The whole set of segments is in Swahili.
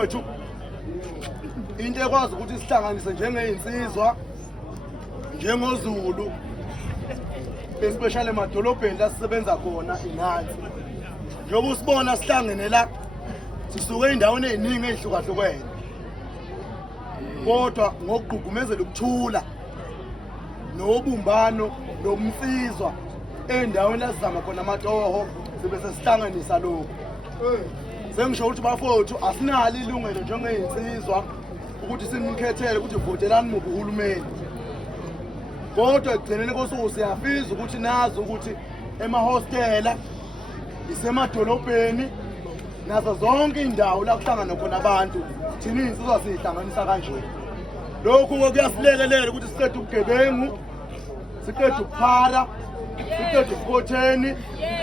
bafowethu into ekwazi ukuthi sihlanganise njengeinsizwa njengoZulu especially emadolobheni la sisebenza khona inansi njengoba usibona sihlangene la sisuke endaweni eziningi ezihlukahlukene kodwa ngokugqugqumezela ukuthula nobumbano lomsizwa endaweni la sizama khona amatoho sibe sesihlanganisa lokho sengisho ukuthi bafowethu asinalo ilungelo njengeinsizwa ukuthi simkhethele ukuthi votelani muphi uhulumeni kodwa ekugcineni kosuku siyafisa ukuthi nazi ukuthi emahostela isemadolobheni nazo zonke indawo la kuhlangana khona abantu thina insizwa sihlanganisa kanje lokhu kuyasilekelela ukuthi siqede ubugebengu siqede ukuphara siqede ubukhotheni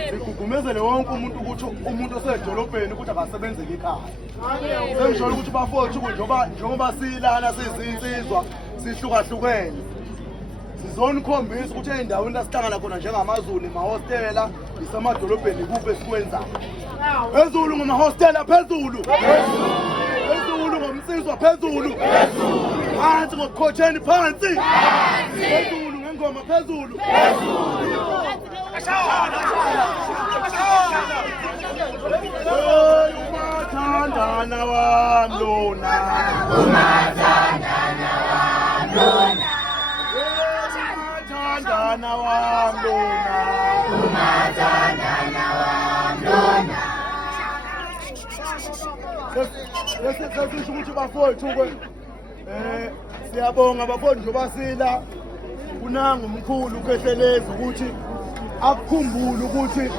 sigugumezele wonke umuntu ukuthi umuntu osedolobheni ukuthi akasebenzele ekhaya sengisho ukuthi bafowethu njengoba silana sizinsizwa sihlukahlukene sizonikhombisa ukuthi ey'ndaweni la sihlangana khona njengamaZulu emahostela isemadolobheni kuphi esikwenzayo phezulu ngamahostela phezulu phezulu ngomsizwa phezulu phansi ngobukhotheni phansi phezulu ngengoma phezulu umathandana wami lona umathandana wami lona umathandana wami lona umathandana wami lona sesisho ukuthi bafowethu siyabonga bafowethu njengoba sila kunanga umkhulu ukwehleleza ukuthi akukhumbule ukuthi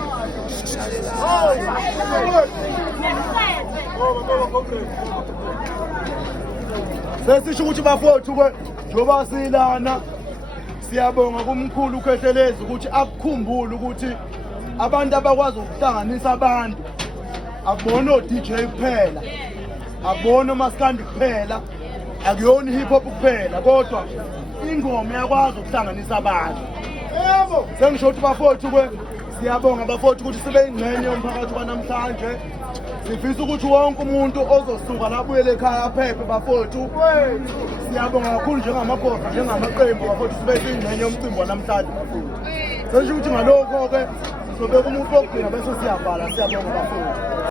sesisho ukuthi bafowethu njengoba silana siyabonga kumkhulu ukwehleleza ukuthi akukhumbule ukuthi abantu abakwazi ukuhlanganisa abantu akubona o-DJ kuphela akubona omaskandi kuphela akuyona i-hip hop kuphela kodwa ingoma iyakwazi ukuhlanganisa abantu sengisho ukuthi bafowethu siyabonga bafowethu ukuthi sibe ingxenye yomphakathi wanamhlanje sifisa ukuthi wonke umuntu ozosuka labuyele ekhaya aphephe bafowethu siyabonga kakhulu njengamabhosa njengamaqembu bafowethu sibe siyingxenye yomcimbi wanamhlanje bafowethu sengisho ukuthi ngalokho-ke sizobeka umuntu wokugcina bese siyavala siyabonga bafowethu.